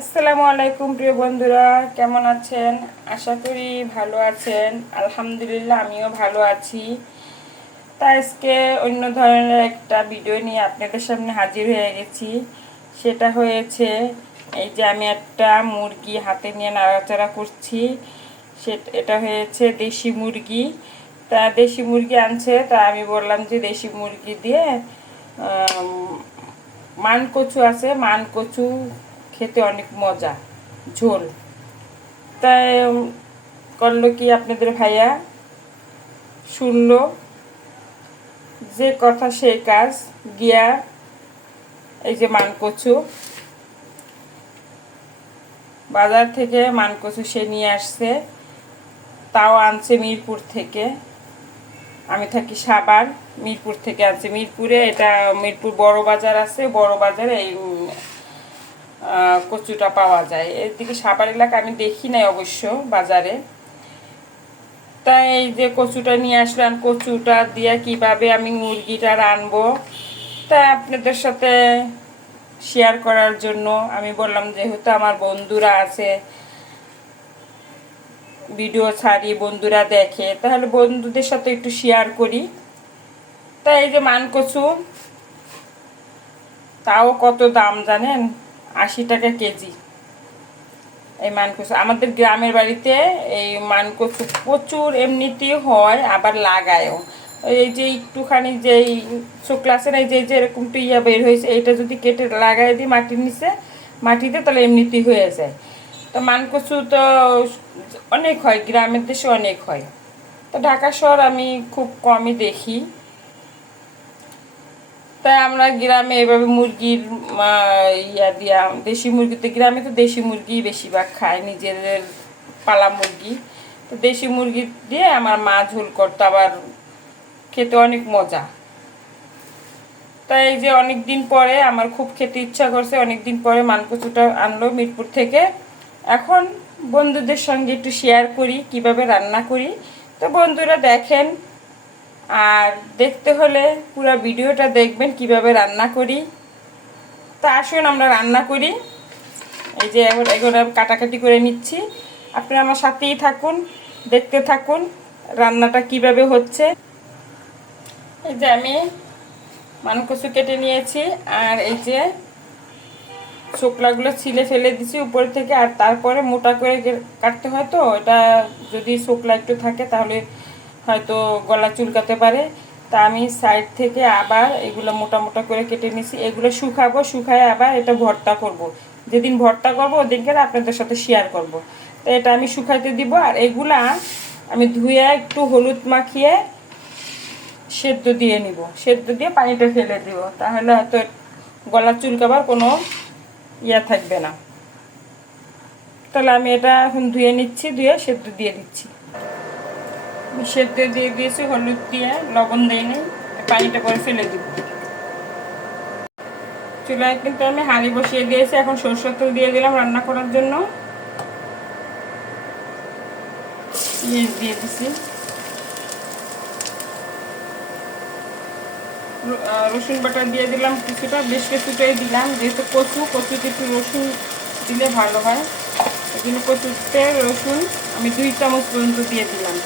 আসসালামু আলাইকুম, প্রিয় বন্ধুরা। কেমন আছেন? আশা করি ভালো আছেন। আলহামদুলিল্লাহ, আমিও ভালো আছি। তা আজকে অন্য ধরনের একটা ভিডিও নিয়ে আপনাদের সামনে হাজির হয়ে গেছি। সেটা হয়েছে, এই যে আমি একটা মুরগি হাতে নিয়ে নাড়াচাড়া করছি। সে এটা হয়েছে দেশি মুরগি। তা দেশি মুরগি আনছে, তা আমি বললাম যে দেশি মুরগি দিয়ে মান কচু আছে। মান কচু খেতে অনেক মজা, ঝোল। তাই করল কি আপনাদের ভাইয়া? শুনলো যে কথা সেই কাজ, গিয়া এই যে মান কচু বাজার থেকে মানকচু সে নিয়ে আসছে, তাও আনছে মিরপুর থেকে। আমি থাকি সাবার মিরপুর থেকে আনছে মিরপুরে। এটা মিরপুর বড় বাজার আছে, বড় বাজারে এই কচুটা পাওয়া যায়। এদিকে সাবার এলাকা আমি দেখি নাই অবশ্য বাজারে। তাই এই যে কচুটা নিয়ে আসলাম, কচুটা দিয়ে কীভাবে আমি মুরগিটা রানবো, তা আপনাদের সাথে শেয়ার করার জন্য আমি বললাম, যেহেতু আমার বন্ধুরা আছে ভিডিও ছাড়ি বন্ধুরা দেখে, তাহলে বন্ধুদের সাথে একটু শেয়ার করি। তাই এই যে মান কচু, তাও কত দাম জানেন? আশি টাকা কেজি। এই মানকচু, আমাদের গ্রামের বাড়িতে এই মানকচু প্রচুর এমনিতেই হয়, আবার লাগায়ও। এই যে একটুখানি যে শুকলা আছে না এই যে এরকম একটু ইয়া বের হয়েছে এটা যদি কেটে লাগাই দিই মাটির নিচে, মাটিতে তাহলে এমনিতেই হয়ে যায়। তো মানকচু তো অনেক হয়, গ্রামের দেশে অনেক হয়। তো ঢাকা শহর আমি খুব কমই দেখি। তাই আমরা গ্রামে এভাবে মুরগির ইয়া দিয়া, দেশি মুরগিতে গ্রামে তো দেশি মুরগি বেশিরভাগ খায়, নিজেদের পালা মুরগি। তো দেশি মুরগি দিয়ে আমার মা ঝোল করতো, আবার খেতে অনেক মজা। তাই এই যে অনেক দিন পরে আমার খুব খেতে ইচ্ছা করছে অনেক দিন পরে মানকচুটা আনলো মিরপুর থেকে। এখন বন্ধুদের সঙ্গে একটু শেয়ার করি, কীভাবে রান্না করি। তো বন্ধুরা দেখেন আর দেখতে হলে পুরো ভিডিওটা দেখবেন কীভাবে রান্না করি। তা আসুন আমরা রান্না করি। এই যে এখন এগুলো কাটাকাটি করে নিচ্ছি। আপনি আমার সাথেই থাকুন, দেখতে থাকুন রান্নাটা কীভাবে হচ্ছে। এই যে আমি মানকসু কেটে নিয়েছি আর এই যে শুকলাগুলো ছিলে ফেলে দিছি উপর থেকে। আর তারপরে মোটা করে কাটতে হয় তো এটা যদি শুকলা একটু থাকে তাহলে হয়তো গলা চুলকাতে পারে। তা আমি সাইড থেকে আবার এগুলো মোটা মোটা করে কেটে নিছি। এগুলো শুকাবো, শুকায় আবার এটা ভর্তা করব। যেদিন ভর্তা করব ওদিনকে আপনাদের সাথে শেয়ার করব। তো এটা আমি শুকাইতে দিব। আর এগুলা আমি ধুয়ে একটু হলুদ মাখিয়ে সেদ্ধ দিয়ে নিব। সেদ্ধ দিয়ে পানিটা ফেলে দিব। তাহলে হয়তো গলা চুলকাবার কোনো ইয়া থাকবে না। তাহলে আমি এটা এখন ধুয়ে নিচ্ছি, ধুয়ে সেদ্ধ দিয়ে দিচ্ছি। সেদ্ধ দিয়ে দিয়েছি, হলুদ দিয়ে লবণ দিইনি পানিটা করে ফেলে দিব। চুলায় কিন্তু আমি হাঁড়ি বসিয়ে দিয়েছি, এখন সরষের তেল দিয়ে দিলাম রান্না করার জন্য। পেঁয়াজ দিয়ে দিছি। রসুন বাটা দিয়ে দিলাম কিছুটা, বেশ কিছুটাই দিলাম, যেহেতু কচু, কচুতে একটু রসুন দিলে ভালো হয়। এই জন্য কচুতে রসুন, আমি দুই চামচ পর্যন্ত দিয়ে দিলাম।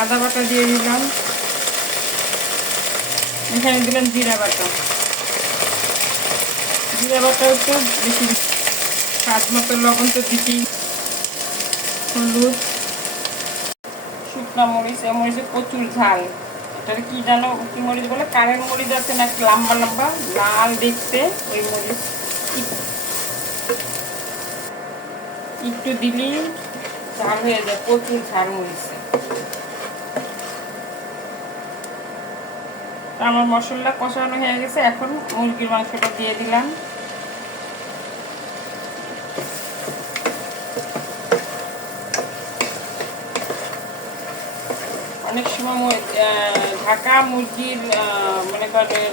আদা বাটা দিয়ে দিলাম। এখানে দিলাম জিরা বাটা। জিরা বাটা একটু বেশি স্বাদ মতো লবণ তো দিতেই হলুদ, শুকনা মরিচ, এই মরিচে প্রচুর ঝাল। এটার কি জানো, কি মরিচ বলে? কারেন্ট মরিচ আছে না লম্বা লম্বা, লাল দেখতে ওই মরিচ। একটু দিলেই ঝাল হয়ে যায়, প্রচুর ঝাল মরিচে। আমার মশলা কষানো হয়ে গেছে, এখন মুরগির মাংসটা দিয়ে দিলাম। অনেক সময় ঢাকা মুরগির মনে করেন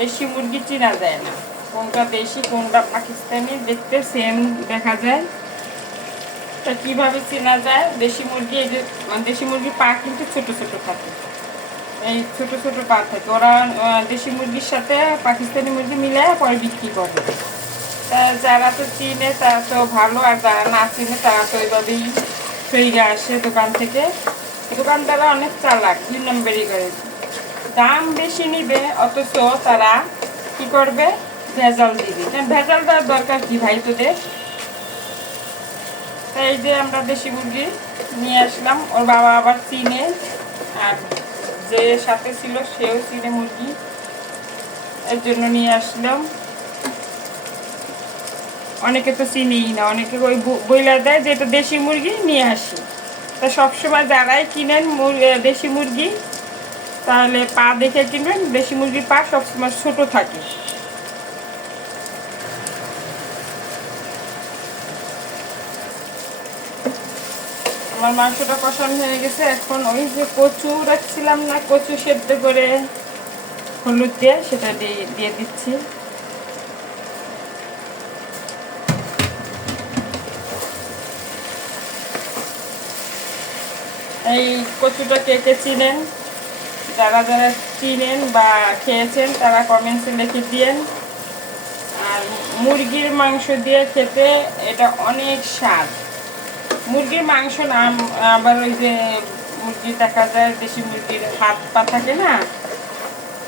দেশি মুরগি চেনা যায় না। কোনটা দেশি, কোনটা পাকিস্তানি, দেখতে সেম দেখা যায়। তা কীভাবে চেনা যায়? দেশি মুরগি, এই যে মানে দেশি মুরগির পা কিন্তু ছোট ছোট থাকে। এই ছোট ছোট পা থাকে। ওরা দেশি মুরগির সাথে পাকিস্তানি মুরগি মিলে পরে বিক্রি করে। তা যারা তো চিনে, তারা তো ভালো, আর যারা না চিনে, তারা তো ওইভাবেই ফিরে আসে দোকান থেকে। দোকানদাররা অনেক চালাক দুই নম্বরই করে। দাম বেশি নিবে, অথচ তারা কি করবে? ভেজাল দিবে। ভেজাল দেওয়ার দরকার কি ভাই তোদের? তাই যে আমরা দেশি মুরগি নিয়ে আসলাম, ওর বাবা আবার চিনে, আর যে সাথে ছিল, সেও চিনে মুরগি এর জন্য নিয়ে আসলাম। অনেকে তো চিনেই না, অনেকে ওই বইলা দেয় যে এটা দেশি মুরগি, নিয়ে আসি। তা সবসময় যারাই কিনেন দেশি মুরগি, তাহলে পা দেখে কিনবেন, দেশি মুরগির পা সবসময় ছোট থাকে। আমার মাংসটা কষানো হয়ে গেছে। এখন ওই যে কচু রাখছিলাম না, কচু সেদ্ধ করে হলুদ দিয়ে সেটা দিয়ে দিচ্ছি। এই কচুটা কে কে চিনেন? যারা যারা চিনেন বা খেয়েছেন, তারা কমেন্টসে লিখে দিয়েন। আর মুরগির মাংস দিয়ে খেতে এটা অনেক স্বাদ। মুরগির মাংস না, আবার ওই যে মুরগি দেখা যায়, দেশি মুরগির হাত পা থাকে না,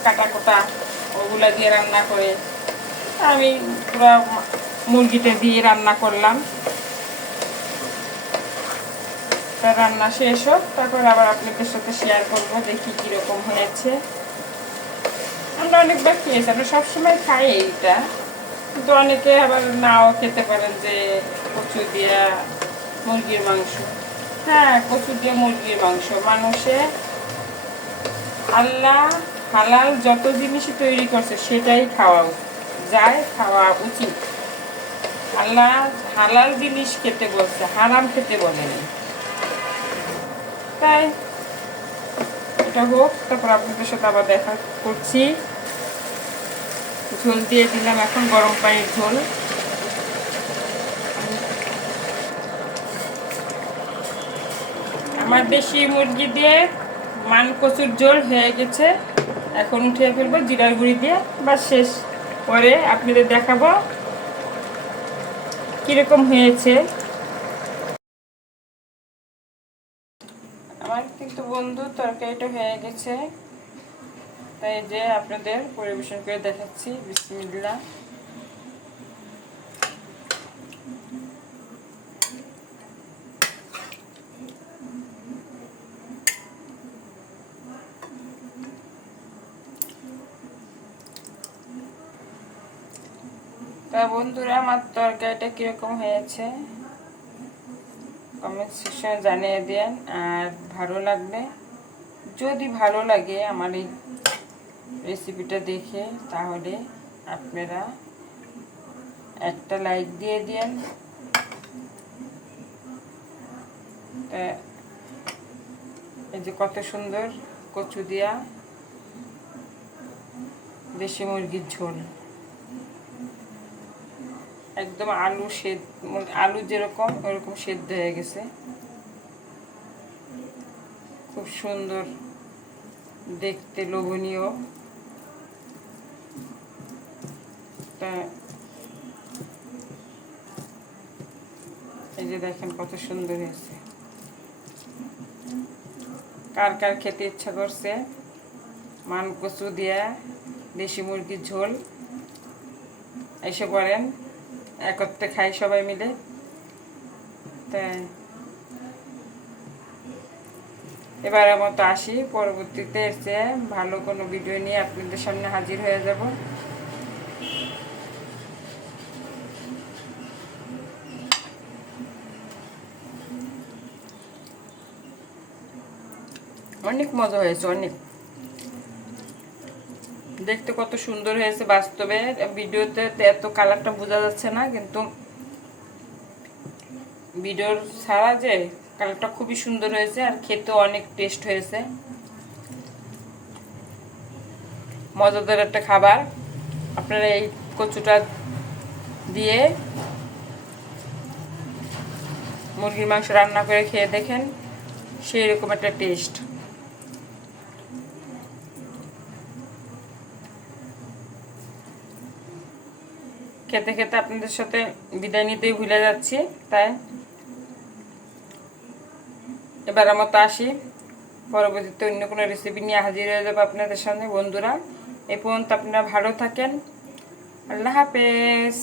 কাটা কোটা, ওগুলা দিয়ে রান্না করে। আমি পুরো মুরগিটা দিয়ে রান্না করলাম। রান্না শেষ হোক, তারপর আবার আপনাদের সাথে শেয়ার করব, দেখি কীরকম হয়েছে। আমরা অনেকবার খেয়েছি, আমরা সবসময় খাই এইটা। কিন্তু অনেকে আবার নাও খেতে পারেন যে কচু দিয়া মুরগির মাংস। হ্যাঁ কচু দিয়ে মুরগির মাংস। মানুষে আল্লাহ হালাল যত জিনিসই তৈরি করছে, সেটাই খাওয়া যায় খাওয়া উচিত। আল্লাহ হালাল জিনিস খেতে বলছে, হারাম খেতে বলেনি। তাই এটা হোক, তারপর আপনাদের সাথে আবার দেখা করছি। ঝোল দিয়ে দিলাম এখন গরম পানির ঝোল। আমার দেশি মুরগি দিয়ে মান কচুর ঝোল হয়ে গেছে। এখন উঠে ফেলব, জিরার গুঁড়ি দিয়ে। বা শেষ পরে আপনাদের দেখাবো কীরকম হয়েছে। আমার কিন্তু বন্ধু তরকারিটা হয়ে গেছে। তাই যে আপনাদের পরিবেশন করে দেখাচ্ছি। বিসমিল্লা তা বন্ধুরা, আমার তরকারিটা কীরকম হয়েছে? কমেন্ট সেকশনে জানিয়ে দেন, আর ভালো লাগবে যদি ভালো লাগে আমার এই রেসিপিটা দেখে, তাহলে আপনারা একটা লাইক দিয়ে দেন। এই যে কত সুন্দর কচু দিয়া দেশি মুরগির ঝোল। একদম আলু সেদ্ধ আলু যেরকম, ওরকম সেদ্ধ হয়ে গেছে। খুব সুন্দর, দেখতে লোভনীয়। এই যে দেখেন কত সুন্দর হয়েছে। কার কার খেতে ইচ্ছা করছে? মান কচু দিয়া, দেশি মুরগির ঝোল, এসে পড়েন। একত্রে খাই সবাই মিলে। তাই। এবারের মতো আসি, পরবর্তীতে এসে ভালো কোনো ভিডিও নিয়ে আপনাদের সামনে হাজির হয়ে যাব। অনেক মজা হয়েছে, অনেক। দেখতে কত সুন্দর হয়েছে বাস্তবে। ভিডিওতে এত কালারটা বোঝা যাচ্ছে না, কিন্তু ভিডিওর ছাড়া যে কালারটা খুবই সুন্দর হয়েছে আর খেতেও অনেক টেস্ট হয়েছে। মজাদার একটা খাবার। আপনারা এই কচুটা দিয়ে মুরগির মাংস রান্না করে খেয়ে দেখেন সেই রকম একটা টেস্ট খেতে খেতে আপনাদের সাথে বিদায় নিতেই ভুলে যাচ্ছি, তাই। এবার আমার তো আসি। পরবর্তীতে অন্য কোনো রেসিপি নিয়ে হাজির হয়ে যাব আপনাদের সামনে, বন্ধুরা। এ পর্যন্ত আপনারা ভালো থাকেন। আল্লাহ হাফেজ।